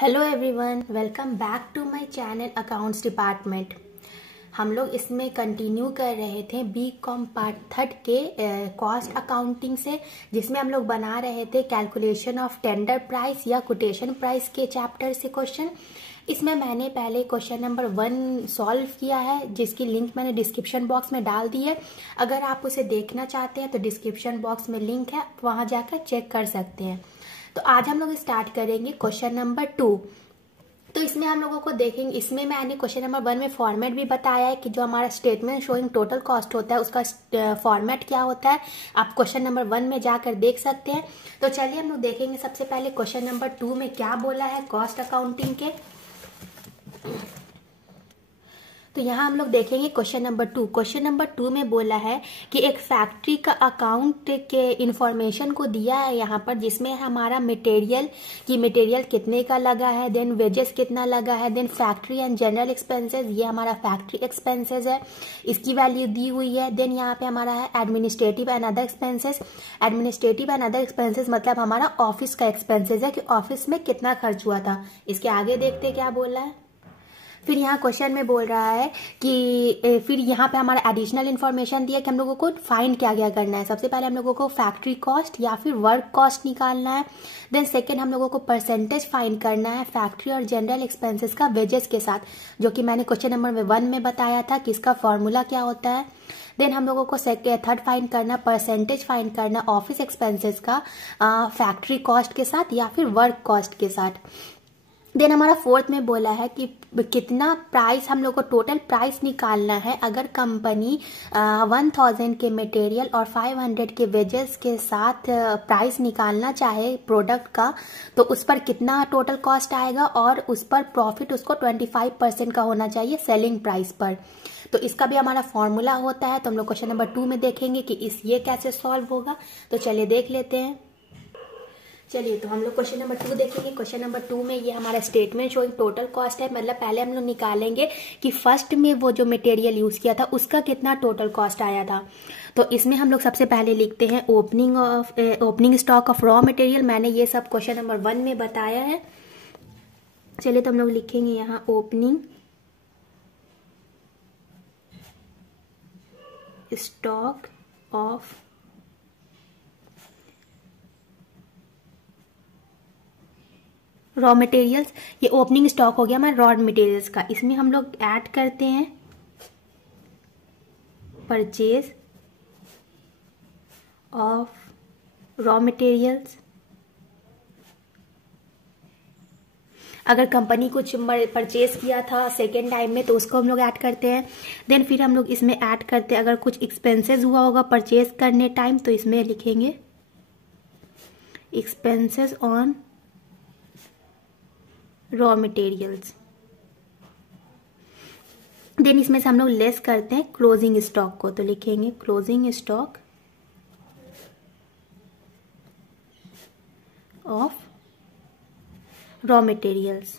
Hello everyone, welcome back to my channel accounts department. हम लोग इसमें कंटिन्यू कर रहे थे बीकॉम पार्ट थर्ड के कॉस्ट अकाउंटिंग से, जिसमें हम लोग बना रहे थे कैलकुलेशन ऑफ टेंडर प्राइस या कोटेशन प्राइस के चैप्टर से क्वेश्चन। इसमें मैंने पहले क्वेश्चन नंबर 1 सॉल्व किया है, जिसकी लिंक मैंने डिस्क्रिप्शन बॉक्स में डाल दी है। अगर आप उसे देखना चाहते हैं तो डिस्क्रिप्शन बॉक्स में लिंक है, वहां जाकर चेक कर सकते हैं। तो आज हम लोग स्टार्ट करेंगे क्वेश्चन नंबर 2। तो इसमें हम लोगों को देखेंगे, इसमें मैंने क्वेश्चन नंबर 1 में फॉर्मेट भी बताया है कि जो हमारा स्टेटमेंट शोइंग टोटल कॉस्ट होता है उसका फॉर्मेट क्या होता है। आप क्वेश्चन नंबर 1 में जाकर देख सकते हैं। तो चलिए हम लोग देखेंगे सबसे पहले क्वेश्चन नंबर 2 में क्या बोला है कॉस्ट अकाउंटिंग के। तो यहाँ हम लोग देखेंगे क्वेश्चन नंबर 2। क्वेश्चन नंबर 2 में बोला है कि एक फैक्ट्री का अकाउंट के इंफॉर्मेशन को दिया है यहाँ पर, जिसमें हमारा मटेरियल कितने का लगा है, देन वेजेस कितना लगा है, then factory and general expenses, ये हमारा फैक्ट्री एक्सपेंसेस है, इसकी वैल्यू दी हुई है। देन यहाँ पे हमारा है administrative and other expenses. Administrative and other expenses मतलब हमारा ऑफिस का एक्सपेंसेस है कि ऑफिस में कितना खर्च हुआ था। इसके आगे देखते क्या बोल रहा है। फिर यहाँ क्वेश्चन में बोल रहा है कि फिर यहाँ पे हमारा एडिशनल इन्फॉर्मेशन दिया कि हम लोगों को फाइंड क्या क्या करना है। सबसे पहले हम लोगों को फैक्ट्री कॉस्ट या फिर वर्क कॉस्ट निकालना है। देन सेकेंड हम लोगों को परसेंटेज फाइंड करना है फैक्ट्री और जनरल एक्सपेंसेस का वेजेस के साथ, जो कि मैंने क्वेश्चन नंबर 1 में बताया था कि इसका फॉर्मूला क्या होता है। देन हम लोगों को थर्ड फाइंड करना, परसेंटेज फाइंड करना ऑफिस एक्सपेंसेस का फैक्ट्री कॉस्ट के साथ या फिर वर्क कॉस्ट के साथ। देन हमारा फोर्थ में बोला है कि कितना प्राइस हम लोग को टोटल प्राइस निकालना है अगर कंपनी 1000 के मटेरियल और 500 के वेजेस के साथ प्राइस निकालना चाहे प्रोडक्ट का, तो उस पर कितना टोटल कॉस्ट आएगा और उस पर प्रॉफिट उसको 25% का होना चाहिए सेलिंग प्राइस पर। तो इसका भी हमारा फॉर्मूला होता है। तो हम लोग क्वेश्चन नंबर 2 में देखेंगे कि ये कैसे सॉल्व होगा। तो चलिए देख लेते हैं। चलिए तो हम लोग क्वेश्चन नंबर 2 देखेंगे। क्वेश्चन नंबर 2 में ये हमारा स्टेटमेंट शोइंग टोटल कॉस्ट है, मतलब पहले हम लोग निकालेंगे कि फर्स्ट में वो जो मटेरियल यूज किया था उसका कितना टोटल कॉस्ट आया था। तो इसमें हम लोग सबसे पहले लिखते हैं opening stock of raw material. मैंने ये सब क्वेश्चन नंबर 1 में बताया है। चलिए तो हम लोग लिखेंगे यहाँ opening stock of raw materials. ये ओपनिंग स्टॉक हो गया हमारा रॉ मटेरियल्स का। इसमें हम लोग ऐड करते हैं परचेज ऑफ रॉ मटेरियल्स। अगर कंपनी कुछ परचेज किया था सेकेंड टाइम में तो उसको हम लोग ऐड करते हैं। देन फिर हम लोग इसमें ऐड करते हैं अगर कुछ एक्सपेंसेस हुआ होगा परचेज करने टाइम, तो इसमें लिखेंगे expenses on raw materials. Then इसमें से हम लोग लेस करते हैं क्लोजिंग स्टॉक को, तो लिखेंगे closing stock of raw materials.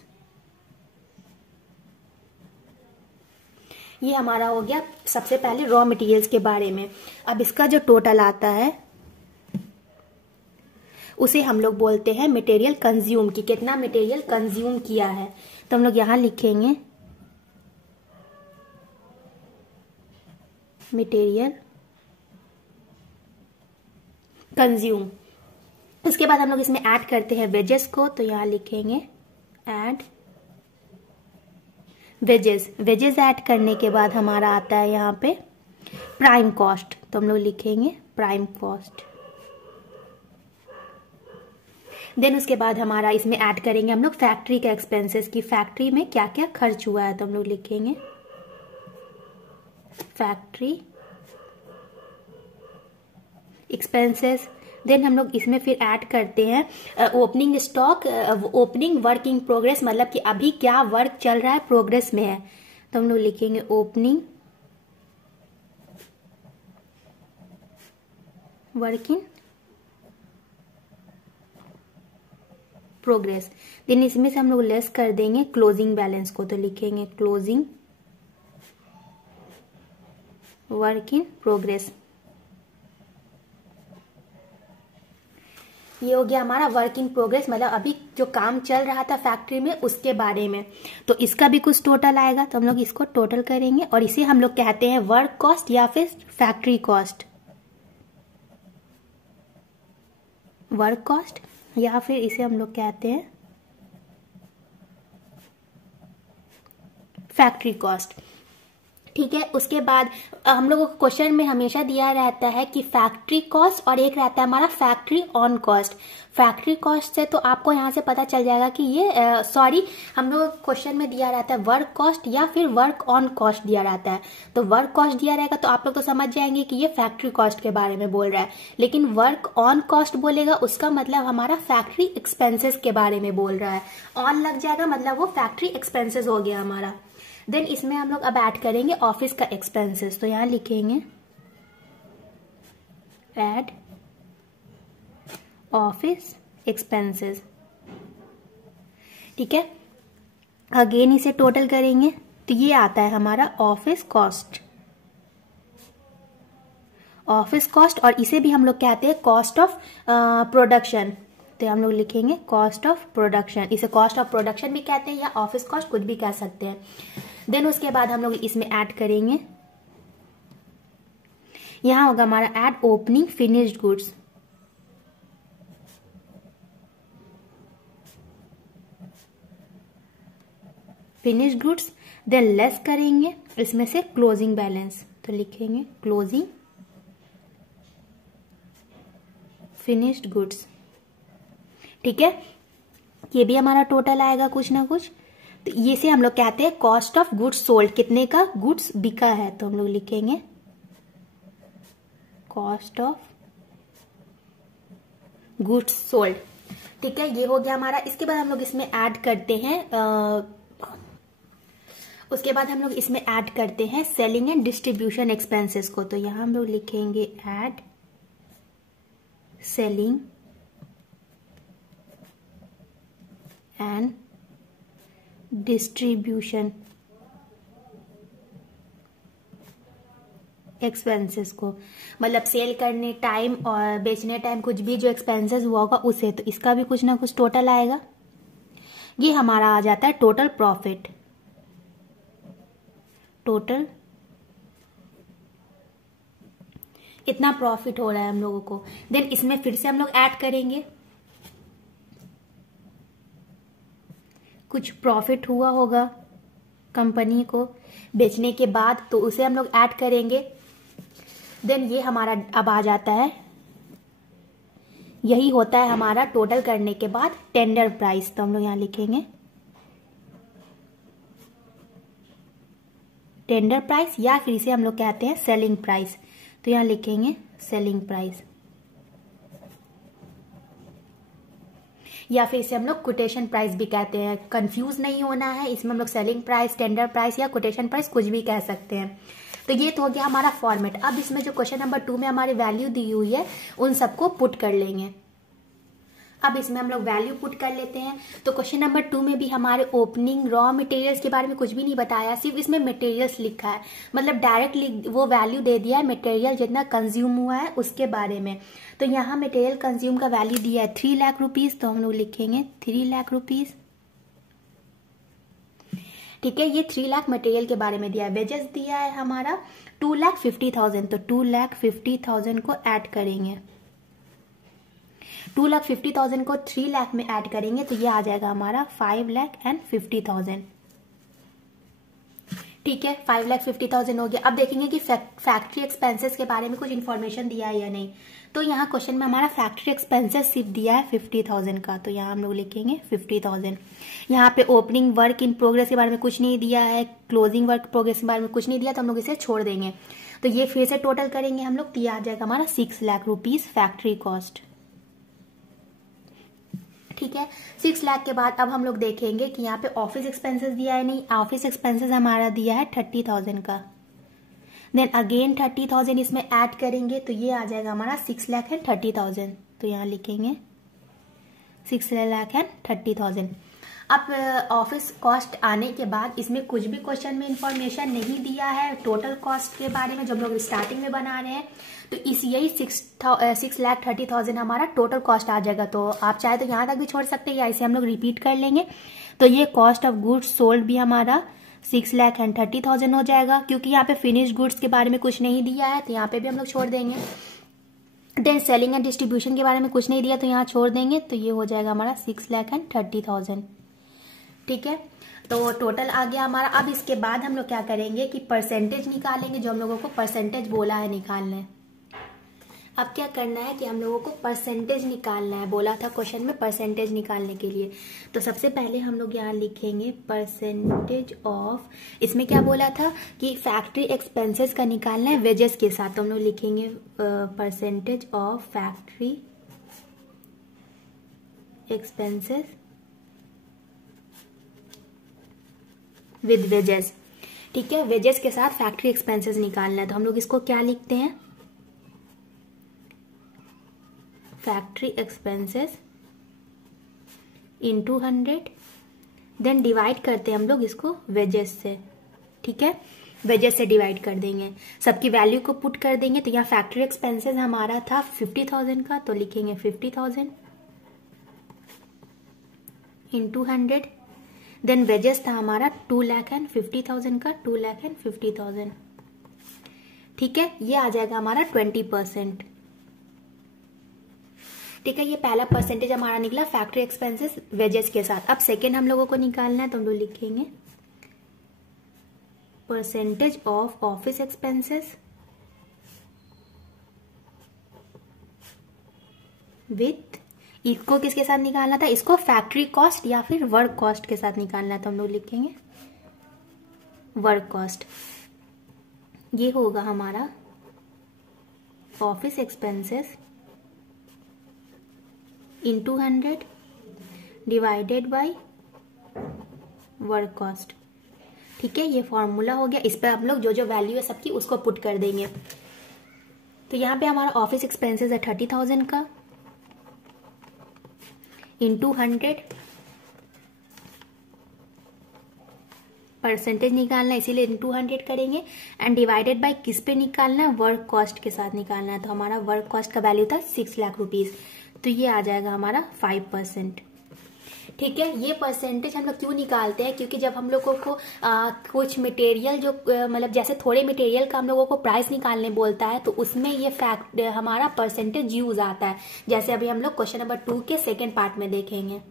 ये हमारा हो गया सबसे पहले रॉ मटेरियल्स के बारे में। अब इसका जो टोटल आता है उसे हम लोग बोलते हैं मटेरियल कंज्यूम, की कितना मटेरियल कंज्यूम किया है। तो हम लोग यहां लिखेंगे मटेरियल कंज्यूम। उसके बाद हम लोग इसमें ऐड करते हैं वेजेस को, तो यहां लिखेंगे ऐड वेजेस। वेजेस ऐड करने के बाद हमारा आता है यहाँ पे प्राइम कॉस्ट, तो हम लोग लिखेंगे प्राइम कॉस्ट। देन उसके बाद हमारा इसमें ऐड करेंगे हम लोग फैक्ट्री का एक्सपेंसेस की फैक्ट्री में क्या क्या खर्च हुआ है, तो हम लोग लिखेंगे फैक्ट्री एक्सपेंसेस। देन हम लोग इसमें फिर ऐड करते हैं opening stock, opening work in progress, मतलब कि अभी क्या वर्क चल रहा है प्रोग्रेस में है, तो हम लोग लिखेंगे opening work in progress. Then इसमें से हम लोग लेस कर देंगे क्लोजिंग बैलेंस को, तो लिखेंगे क्लोजिंग वर्क इन प्रोग्रेस। ये हो गया हमारा वर्क इन प्रोग्रेस, मतलब अभी जो काम चल रहा था फैक्ट्री में उसके बारे में। तो इसका भी कुछ टोटल आएगा, तो हम लोग इसको टोटल करेंगे और इसे हम लोग कहते हैं वर्क कॉस्ट या फिर फैक्ट्री कॉस्ट, वर्क कॉस्ट, या फिर इसे हम लोग कहते हैं फैक्ट्री कॉस्ट। ठीक है, उसके बाद हम लोगों को क्वेश्चन में हमेशा दिया रहता है कि फैक्ट्री कॉस्ट और एक रहता है हमारा factory on cost. Factory cost से तो आपको यहाँ से पता चल जाएगा कि ये हम लोग क्वेश्चन में दिया रहता है वर्क कॉस्ट या फिर वर्क ऑन कॉस्ट दिया रहता है। तो वर्क कॉस्ट दिया रहेगा तो आप लोग तो समझ जाएंगे कि ये फैक्ट्री कॉस्ट के बारे में बोल रहा है, लेकिन वर्क ऑन कॉस्ट बोलेगा उसका मतलब हमारा फैक्ट्री एक्सपेंसेस के बारे में बोल रहा है। ऑन लग जाएगा मतलब वो फैक्ट्री एक्सपेंसेस हो गया हमारा। देन इसमें हम लोग अब ऐड करेंगे ऑफिस का एक्सपेंसेस, तो यहां लिखेंगे ऐड ऑफिस एक्सपेंसेस। ठीक है, अगेन इसे टोटल करेंगे तो ये आता है हमारा ऑफिस कॉस्ट, ऑफिस कॉस्ट, और इसे भी हम लोग कहते हैं कॉस्ट ऑफ प्रोडक्शन। तो हम लोग लिखेंगे कॉस्ट ऑफ प्रोडक्शन, इसे कॉस्ट ऑफ प्रोडक्शन भी कहते हैं या ऑफिस कॉस्ट कुछ भी कह सकते हैं। देन उसके बाद हम लोग इसमें ऐड करेंगे, यहां होगा हमारा add opening finished goods, finished goods. Than less करेंगे इसमें से क्लोजिंग बैलेंस, तो लिखेंगे क्लोजिंग फिनिश्ड गुड्स। ठीक है, ये भी हमारा टोटल आएगा कुछ ना कुछ। तो ये से हम लोग कहते हैं कॉस्ट ऑफ गुड्स सोल्ड, कितने का गुड्स बिका है, तो हम लोग लिखेंगे कॉस्ट ऑफ गुड्स सोल्ड। ठीक है, ये हो गया हमारा। इसके बाद हम लोग इसमें ऐड करते हैं उसके बाद हम लोग इसमें ऐड करते हैं सेलिंग एंड डिस्ट्रीब्यूशन एक्सपेंसेस को। तो यहां हम लोग लिखेंगे add selling and distribution expenses को, मतलब सेल करने टाइम और बेचने टाइम कुछ भी जो एक्सपेंसेस हुआ होगा उसे। तो इसका भी कुछ ना कुछ टोटल आएगा। ये हमारा आ जाता है टोटल प्रॉफिट, टोटल इतना प्रॉफिट हो रहा है हम लोगों को। देन इसमें फिर से हम लोग ऐड करेंगे कुछ प्रॉफिट हुआ होगा कंपनी को बेचने के बाद, तो उसे हम लोग ऐड करेंगे। देन ये हमारा अब आ जाता है, यही होता है हमारा टोटल करने के बाद टेंडर प्राइस। तो हम लोग यहां लिखेंगे टेंडर प्राइस या फिर इसे हम लोग कहते हैं सेलिंग प्राइस। तो यहां लिखेंगे सेलिंग प्राइस या फिर इसे हम लोग कोटेशन प्राइस भी कहते हैं। कंफ्यूज नहीं होना है, इसमें हम लोग सेलिंग प्राइस, टेंडर प्राइस या कोटेशन प्राइस कुछ भी कह सकते हैं। तो ये तो हो गया हमारा फॉर्मेट। अब इसमें जो क्वेश्चन नंबर 2 में हमारी वैल्यू दी हुई है उन सबको पुट कर लेंगे। अब इसमें हम लोग वैल्यू पुट कर लेते हैं। तो क्वेश्चन नंबर 2 में भी हमारे ओपनिंग रॉ मटेरियल्स के बारे में कुछ भी नहीं बताया, सिर्फ इसमें मटेरियल्स लिखा है, मतलब डायरेक्टली वो वैल्यू दे दिया है मटेरियल जितना कंज्यूम हुआ है उसके बारे में। तो यहाँ मटेरियल कंज्यूम का वैल्यू दिया है 3 लाख रुपीज, तो हम लोग लिखेंगे 3 लाख रुपीज। ठीक है, ये 3 लाख मटेरियल के बारे में दिया है। वेजेस दिया है हमारा 2,50,000, तो 2,50,000 को ऐड करेंगे, 2,50,000 को 3 लाख में ऐड करेंगे तो ये आ जाएगा हमारा 5,50,000। ठीक है, 5,50,000 हो गया। अब देखेंगे कि फैक्ट्री एक्सपेंसेस के बारे में कुछ इन्फॉर्मेशन दिया है या नहीं। तो यहाँ क्वेश्चन में हमारा फैक्ट्री एक्सपेंसेस सिर्फ दिया है 50,000 का, तो यहाँ हम लोग लिखेंगे 50,000। यहाँ पे ओपनिंग वर्क इन प्रोग्रेस के बारे में कुछ नहीं दिया है, क्लोजिंग वर्क प्रोग्रेस के बारे में कुछ नहीं दिया, तो हम लोग इसे छोड़ देंगे। तो ये फिर से टोटल करेंगे हम लोग, तो ये आ जाएगा हमारा 6 लाख रुपीज फैक्ट्री कॉस्ट। ठीक है, 6 लाख के बाद अब हम लोग देखेंगे कि यहाँ पे ऑफिस एक्सपेंसेस दिया है नहीं। ऑफिस एक्सपेंसेस हमारा दिया है 30,000 का। देन अगेन 30,000 इसमें ऐड करेंगे तो ये आ जाएगा हमारा 6,30,000। तो यहाँ लिखेंगे 6,30,000। अब ऑफिस कॉस्ट आने के बाद इसमें कुछ भी क्वेश्चन में इंफॉर्मेशन नहीं दिया है टोटल कॉस्ट के बारे में, जो हम लोग स्टार्टिंग में बना रहे हैं। तो इस यही 6,30,000 हमारा टोटल कॉस्ट आ जाएगा। तो आप चाहे तो यहाँ तक भी छोड़ सकते हैं या इसे हम लोग रिपीट कर लेंगे। तो ये कॉस्ट ऑफ गुड्स सोल्ड भी हमारा 6,30,000 हो जाएगा, क्योंकि यहाँ पे फिनिश गुड्स के बारे में कुछ नहीं दिया है तो यहाँ पे भी हम लोग छोड़ देंगे। देन सेलिंग एंड डिस्ट्रीब्यूशन के बारे में कुछ नहीं दिया तो यहाँ छोड़ देंगे। तो ये हो जाएगा हमारा 6,30,000। ठीक है, तो टोटल आ गया हमारा। अब इसके बाद हम लोग क्या करेंगे कि परसेंटेज निकालेंगे, जो हम लोगों को परसेंटेज बोला है निकालना। अब क्या करना है कि हम लोगों को परसेंटेज निकालना है, बोला था क्वेश्चन में परसेंटेज निकालने के लिए। तो सबसे पहले हम लोग यहाँ लिखेंगे परसेंटेज ऑफ, इसमें क्या बोला था कि फैक्ट्री एक्सपेंसेस का निकालना है वेजेस के साथ। तो हम लोग लिखेंगे percentage of factory expenses with wages. ठीक है, वेजेस के साथ फैक्ट्री एक्सपेंसेस निकालना है। तो हम लोग इसको क्या लिखते हैं, factory expenses into 100, then divide करते हैं हम लोग इसको वेजेस से। ठीक है, वेजेस से डिवाइड कर देंगे, सबकी वैल्यू को पुट कर देंगे। तो यहाँ फैक्ट्री एक्सपेंसेस हमारा था 50,000 का, तो लिखेंगे 50,000 इंटू 100। देन वेजेस था हमारा 2,50,000 का, 2,50,000। ठीक है, ये आ जाएगा हमारा 20%। ठीक है, ये पहला परसेंटेज हमारा निकला फैक्ट्री एक्सपेंसेस वेजेस के साथ। अब सेकेंड हम लोगों को निकालना है, तो हम लोग लिखेंगे percentage of office expenses with, इसको किसके साथ निकालना था, इसको फैक्ट्री कॉस्ट या फिर वर्क कॉस्ट के साथ निकालना है। तो हम लोग लिखेंगे वर्क कॉस्ट। ये होगा हमारा office expenses into 100 divided by work cost. ठीक है, ये फॉर्मूला हो गया। इस पर हम लोग जो जो वैल्यू है सबकी उसको पुट कर देंगे। तो यहाँ पे हमारा ऑफिस एक्सपेंसेस है 30,000 का इंटू 100, परसेंटेज निकालना है इसीलिए इंटू 100 करेंगे, एंड डिवाइडेड बाय किस पे निकालना है, वर्क कॉस्ट के साथ निकालना है। तो हमारा वर्क कॉस्ट का वैल्यू था 6 लाख रुपीज, तो ये आ जाएगा हमारा 5%। ठीक है, ये परसेंटेज हम लोग क्यों निकालते हैं, क्योंकि जब हम लोगों को कुछ मटेरियल जो मतलब जैसे थोड़े मटेरियल का हम लोगों को प्राइस निकालने बोलता है तो उसमें ये फैक्ट हमारा परसेंटेज यूज आता है। जैसे अभी हम लोग क्वेश्चन नंबर 2 के सेकेंड पार्ट में देखेंगे।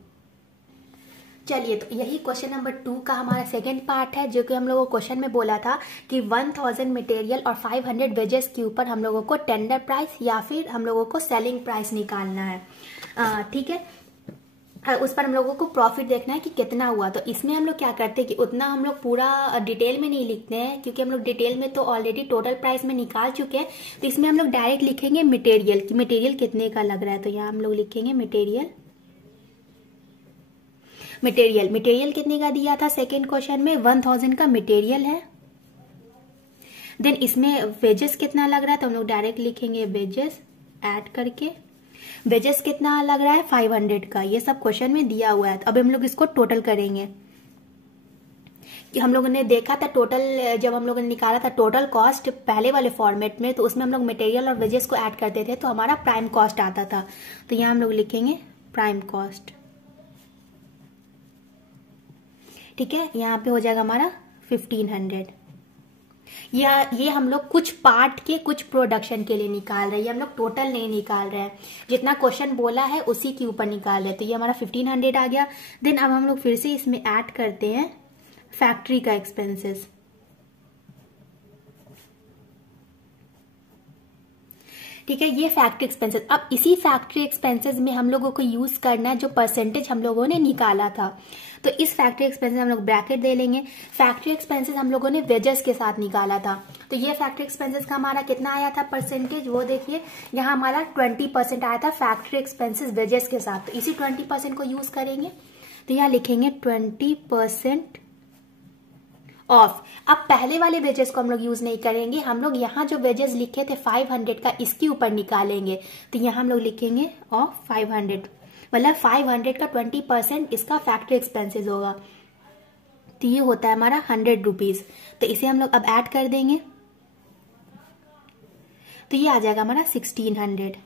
चलिए, तो यही क्वेश्चन नंबर 2 का हमारा सेकेंड पार्ट है, जो कि हम लोगों को क्वेश्चन में बोला था कि 1000 मटेरियल और 500 वेजेस के ऊपर हम लोगों को टेंडर प्राइस या फिर हम लोगों को सेलिंग प्राइस निकालना है। ठीक है, उस पर हम लोगों को प्रॉफिट देखना है कि कितना हुआ। तो इसमें हम लोग क्या करते हैं कि उतना हम लोग पूरा डिटेल में नहीं लिखते हैं, क्योंकि हम लोग डिटेल में तो ऑलरेडी टोटल प्राइस में निकाल चुके हैं। तो इसमें हम लोग डायरेक्ट लिखेंगे मटेरियल कि मटेरियल कितने का लग रहा है। तो यहाँ हम लोग लिखेंगे मटेरियल कितने का दिया था सेकेंड क्वेश्चन में, 1000 का मटेरियल है। देन इसमें वेजेस कितना लग रहा है, तो हम लोग डायरेक्ट लिखेंगे वेजेस ऐड करके। वेजेस कितना लग रहा है 500 का, ये सब क्वेश्चन में दिया हुआ है। तो अब हम लोग इसको टोटल करेंगे कि हम लोगों ने देखा था टोटल, जब हम लोगों ने निकाला था टोटल कॉस्ट पहले वाले फॉर्मेट में, तो उसमें हम लोग मटेरियल और वेजेस को ऐड करते थे तो हमारा प्राइम कॉस्ट आता था। तो यहाँ हम लोग लिखेंगे प्राइम कॉस्ट। ठीक है, यहाँ पे हो जाएगा हमारा 1500। ये हम लोग कुछ पार्ट के कुछ प्रोडक्शन के लिए निकाल रहे हैं, ये हम लोग टोटल नहीं निकाल रहे हैं, जितना क्वेश्चन बोला है उसी के ऊपर निकाल रहे हैं। तो ये हमारा 1500 आ गया। देन अब हम लोग फिर से इसमें ऐड करते हैं फैक्ट्री का एक्सपेंसेस। ठीक है, ये फैक्ट्री एक्सपेंसेस। अब इसी फैक्ट्री एक्सपेंसेस में हम लोगों को यूज करना है जो परसेंटेज हम लोगों ने निकाला था। तो इस फैक्ट्री एक्सपेंसेस हम लोग ब्रैकेट दे लेंगे। फैक्ट्री एक्सपेंसेस हम लोगों ने वेजेस के साथ निकाला था, तो ये फैक्ट्री एक्सपेंसेस का हमारा कितना आया था परसेंटेज, वो देखिए यहाँ हमारा 20% आया था फैक्ट्री एक्सपेंसेस वेजेस के साथ। तो इसी 20% को यूज करेंगे। तो यहाँ लिखेंगे 20% ऑफ। अब पहले वाले वेजेस को हम लोग यूज नहीं करेंगे, हम लोग यहाँ जो वेजेस लिखे थे 500 का इसके ऊपर निकालेंगे। तो यहाँ हम लोग लिखेंगे ऑफ 500। मतलब 500 का 20% इसका फैक्ट्री एक्सपेंसेस होगा, तो ये होता है हमारा 100 रुपीज। तो इसे हम लोग अब ऐड कर देंगे, तो ये आ जाएगा हमारा 1600।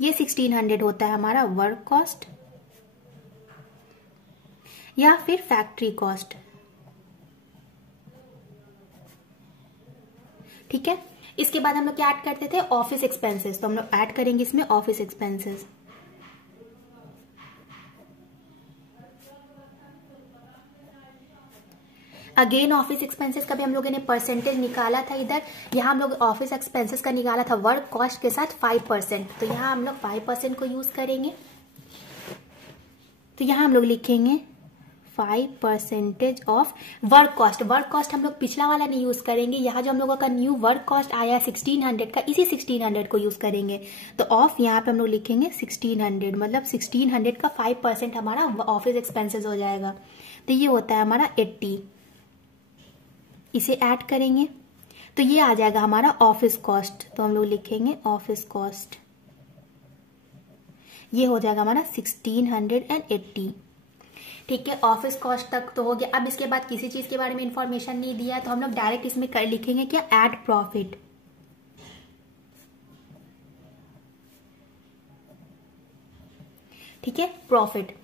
ये 1600 होता है हमारा वर्क कॉस्ट या फिर फैक्ट्री कॉस्ट। ठीक है, इसके बाद हम लोग क्या ऐड करते थे, ऑफिस एक्सपेंसेस। तो हम लोग ऐड करेंगे इसमें office expenses. Again office expenses का भी हम लोगों ने परसेंटेज निकाला था इधर। यहाँ हम लोग ऑफिस एक्सपेंसेस का निकाला था वर्क कॉस्ट के साथ 5%, तो यहाँ हम लोग 5% को यूज करेंगे। तो यहाँ हम लोग लिखेंगे 5% of work cost. Work cost हम लोग पिछला वाला नहीं यूज करेंगे, यहाँ जो हम लोगों का न्यू वर्क कॉस्ट आया 1600 का, इसी 1600 को यूज करेंगे। तो ऑफ यहाँ पे हम लोग लिखेंगे 1600, मतलब 1600 का 5% हमारा ऑफिस एक्सपेंसेस हो जाएगा। तो ये होता है हमारा 80। इसे ऐड करेंगे तो ये आ जाएगा हमारा ऑफिस कॉस्ट। तो हम लोग लिखेंगे ऑफिस कॉस्ट, ये हो जाएगा हमारा 1680। ठीक है, ऑफिस कॉस्ट तक तो हो गया। अब इसके बाद किसी चीज के बारे में इंफॉर्मेशन नहीं दिया है, तो हम लोग डायरेक्ट इसमें लिखेंगे क्या, ऐड प्रॉफिट। ठीक है, प्रॉफिट।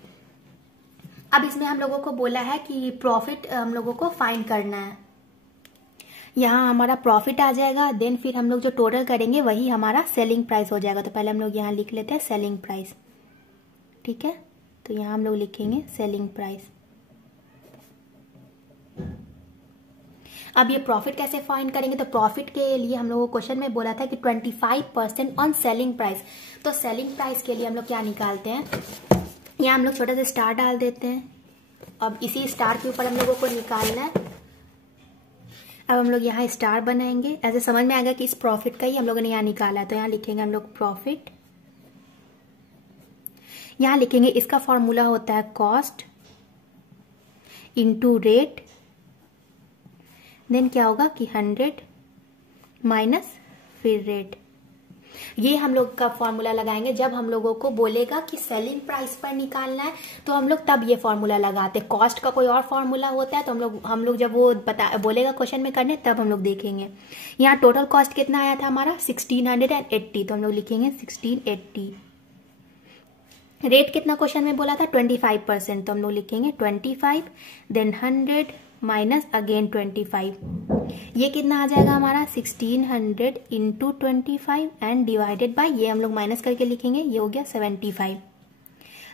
अब इसमें हम लोगों को बोला है कि प्रॉफिट हम लोगों को फाइंड करना है। यहाँ हमारा प्रॉफिट आ जाएगा, देन फिर हम लोग जो टोटल करेंगे वही हमारा सेलिंग प्राइस हो जाएगा। तो पहले हम लोग यहाँ लिख लेते हैं सेलिंग प्राइस। ठीक है, तो यहाँ हम लोग लिखेंगे सेलिंग प्राइस। अब ये प्रॉफिट कैसे फाइंड करेंगे, तो प्रॉफिट के लिए हम लोगों को क्वेश्चन में बोला था कि 25% ऑन सेलिंग प्राइस। तो सेलिंग प्राइस के लिए हम लोग क्या निकालते हैं, यहाँ हम लोग छोटा सा स्टार डाल देते हैं। अब इसी स्टार के ऊपर हम लोगों को निकालना है। अब हम लोग यहाँ स्टार बनाएंगे, ऐसे समझ में आ गया कि इस प्रॉफिट का ही हम लोगों ने यहाँ निकाला है। तो यहाँ लिखेंगे हम लोग प्रॉफिट, यहाँ लिखेंगे इसका फॉर्मूला होता है कॉस्ट इंटू रेट, देन क्या होगा कि 100 माइनस फिर रेट। ये हम लोग का फॉर्मूला लगाएंगे जब हम लोगों को बोलेगा कि सेलिंग प्राइस पर निकालना है, तो हम लोग तब ये फॉर्मूला लगाते। कॉस्ट का कोई और फॉर्मूला होता है, तो हम लोग जब वो बोलेगा क्वेश्चन में करने, तब हम लोग देखेंगे। यहाँ टोटल कॉस्ट कितना आया था हमारा 1680, तो हम लोग लिखेंगे 1680। रेट कितना क्वेश्चन में बोला था 25%, तो हम लोग लिखेंगे 25, देन 100 माइनस अगेन 25। ये कितना आ जाएगा हमारा 1600 इंटू 25 एंड डिवाइडेड बाय, ये हम लोग माइनस करके लिखेंगे, ये हो गया 75।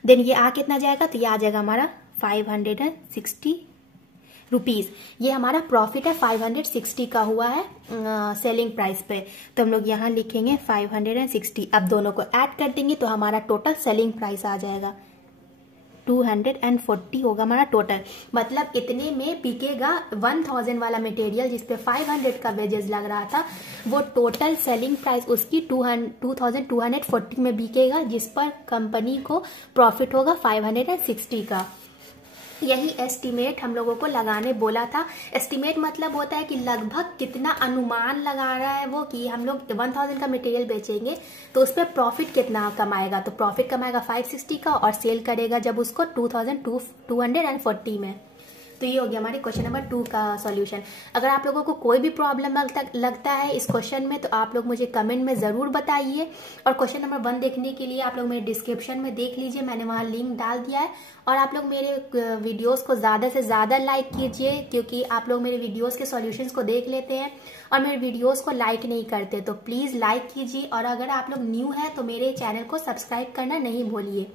देन ये आ कितना जाएगा, तो ये आ जाएगा हमारा 560 रुपीज। ये हमारा प्रॉफिट है 560 का हुआ है सेलिंग प्राइस पे। तो हम लोग यहाँ लिखेंगे 560। अब दोनों को ऐड कर देंगे तो हमारा टोटल सेलिंग प्राइस आ जाएगा 240 होगा हमारा टोटल। मतलब इतने में बिकेगा 1000 वाला मटेरियल जिसपे 500 का वेजेस लग रहा था, वो टोटल सेलिंग प्राइस उसकी 2240 में बिकेगा, जिस पर कंपनी को प्रॉफिट होगा 560 का। यही एस्टिमेट हम लोगों को लगाने बोला था। एस्टिमेट मतलब होता है कि लगभग कितना अनुमान लगा रहा है वो, कि हम लोग 1000 का मटेरियल बेचेंगे तो उस पर प्रॉफिट कितना कमाएगा। तो प्रॉफिट कमाएगा 560 का और सेल करेगा जब उसको 2240 में। तो ये हो गया हमारे क्वेश्चन नंबर 2 का सॉल्यूशन। अगर आप लोगों को कोई भी प्रॉब्लम लगता है इस क्वेश्चन में, तो आप लोग मुझे कमेंट में जरूर बताइए। और क्वेश्चन नंबर 1 देखने के लिए आप लोग मेरे डिस्क्रिप्शन में देख लीजिए, मैंने वहाँ लिंक डाल दिया है। और आप लोग मेरे वीडियोस को ज़्यादा से ज़्यादा लाइक कीजिए, क्योंकि आप लोग मेरे वीडियोस के सॉल्यूशंस को देख लेते हैं और मेरे वीडियोस को लाइक नहीं करते। तो प्लीज़ लाइक कीजिए। और अगर आप लोग न्यू हैं तो मेरे चैनल को सब्सक्राइब करना नहीं भूलिए,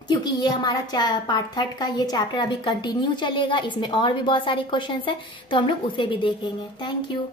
क्योंकि ये हमारा पार्ट 3 का ये चैप्टर अभी कंटिन्यू चलेगा। इसमें और भी बहुत सारे क्वेश्चंस हैं, तो हम लोग उसे भी देखेंगे। Thank you.